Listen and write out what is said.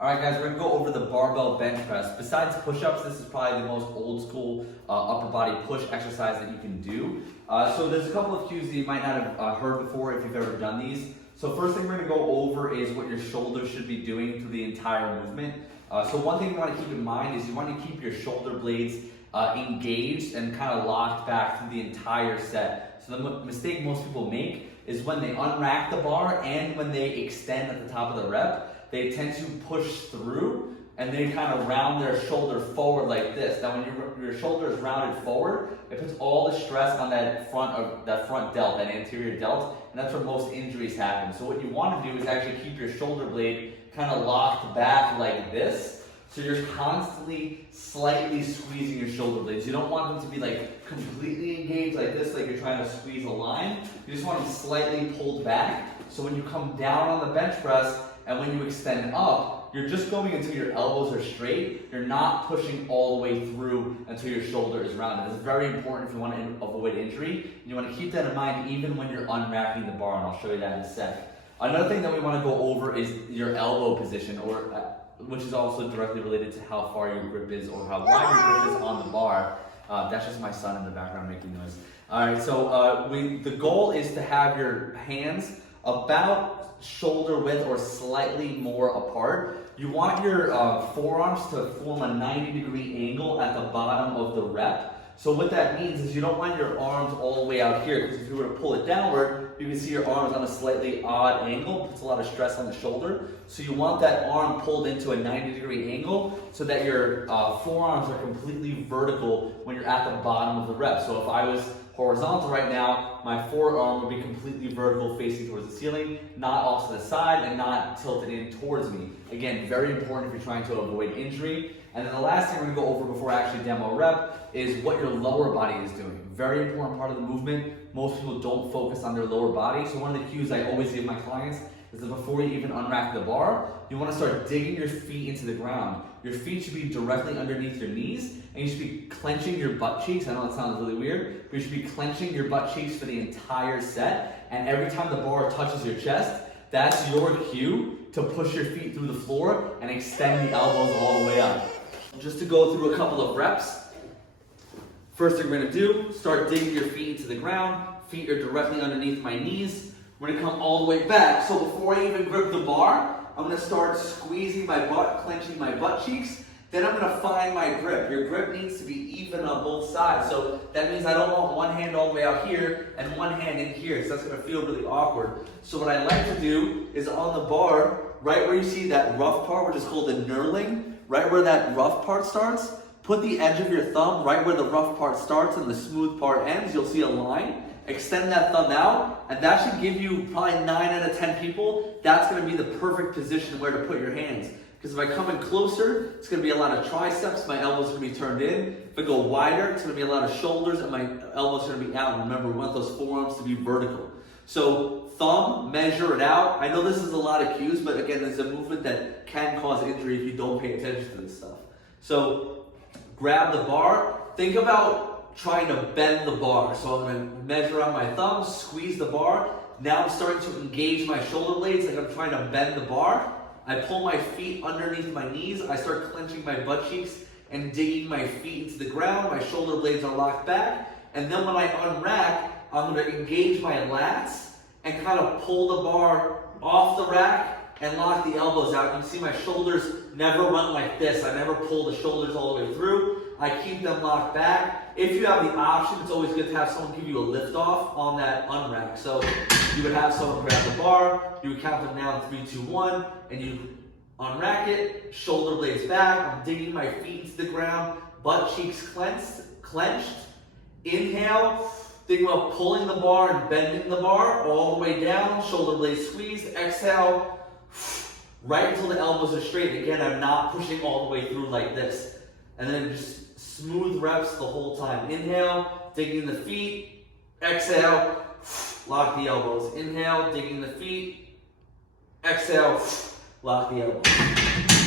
Alright guys, we're going to go over the barbell bench press. Besides push-ups, this is probably the most old school upper body push exercise that you can do. So there's a couple of cues that you might not have heard before if you've ever done these. So first thing we're going to go over is what your shoulders should be doing through the entire movement. So one thing you want to keep in mind is you want to keep your shoulder blades engaged and kind of locked back through the entire set. So the mistake most people make is when they unrack the bar and when they extend at the top of the rep, they tend to push through and they kind of round their shoulder forward like this. Now when your shoulder is rounded forward, it puts all the stress on that front delt, that anterior delt, and that's where most injuries happen. So what you want to do is actually keep your shoulder blade kind of locked back like this. So you're constantly slightly squeezing your shoulder blades. You don't want them to be like completely engaged like this, like you're trying to squeeze a line. You just want them slightly pulled back. So when you come down on the bench press, and when you extend up, you're just going until your elbows are straight. You're not pushing all the way through until your shoulder is rounded. It's very important if you want to avoid injury. You want to keep that in mind even when you're unwrapping the bar, and I'll show you that in a sec. Another thing that we want to go over is your elbow position, which is also directly related to how far your grip is or how wide your grip is on the bar. That's just my son in the background making noise. All right, so the goal is to have your hands about shoulder width or slightly more apart. You want your forearms to form a 90-degree angle at the bottom of the rep. So what that means is you don't want your arms all the way out here, because if you were to pull it downward, you can see your arms on a slightly odd angle. It puts a lot of stress on the shoulder. So you want that arm pulled into a 90-degree angle so that your forearms are completely vertical when you're at the bottom of the rep. So if I was horizontal right now, my forearm would be completely vertical, facing towards the ceiling, not off to the side and not tilted in towards me. Again, very important if you're trying to avoid injury. And then the last thing we're going to go over before I actually demo rep is what your lower body is doing. Very important part of the movement. Most people don't focus on their lower body. So one of the cues I always give my clients is that before you even unrack the bar, you want to start digging your feet into the ground. Your feet should be directly underneath your knees, and you should be clenching your butt cheeks. I know that sounds really weird, but you should be clenching your butt cheeks for the entire set. And every time the bar touches your chest, that's your cue to push your feet through the floor and extend the elbows all the way up. Just to go through a couple of reps. First thing we're going to do, start digging your feet into the ground. Feet are directly underneath my knees. We're going to come all the way back. So before I even grip the bar, I'm going to start squeezing my butt, clenching my butt cheeks. Then I'm going to find my grip. Your grip needs to be even on both sides. So that means I don't want one hand all the way out here and one hand in here, so that's going to feel really awkward. So what I like to do is on the bar, right where you see that rough part, which is called the knurling, right where that rough part starts, put the edge of your thumb right where the rough part starts and the smooth part ends. You'll see a line. Extend that thumb out, and that should give you probably 9 out of 10 people. That's going to be the perfect position where to put your hands. Because if I come in closer, it's going to be a lot of triceps. My elbows are going to be turned in. If I go wider, it's going to be a lot of shoulders, and my elbows are going to be out. And remember, we want those forearms to be vertical. So thumb, measure it out. I know this is a lot of cues, but again, it's a movement that can cause injury if you don't pay attention to this stuff. So grab the bar. Think about trying to bend the bar. So I'm going to measure out my thumb, squeeze the bar. Now I'm starting to engage my shoulder blades like I'm trying to bend the bar. I pull my feet underneath my knees. I start clenching my butt cheeks and digging my feet into the ground. My shoulder blades are locked back. And then when I unrack, I'm going to engage my lats and kind of pull the bar off the rack and lock the elbows out. You can see my shoulders never run like this. I never pull the shoulders all the way through. I keep them locked back. If you have the option, it's always good to have someone give you a lift off on that unrack. So you would have someone grab the bar, you would count them down 3, 2, 1, and you unrack it, shoulder blades back. I'm digging my feet into the ground, butt cheeks clenched. Inhale, think about pulling the bar and bending the bar all the way down, shoulder blades squeezed. Exhale, right until the elbows are straight. Again, I'm not pushing all the way through like this. And then just smooth reps the whole time. Inhale, digging the feet. Exhale, lock the elbows. Inhale, digging the feet. Exhale, lock the elbows.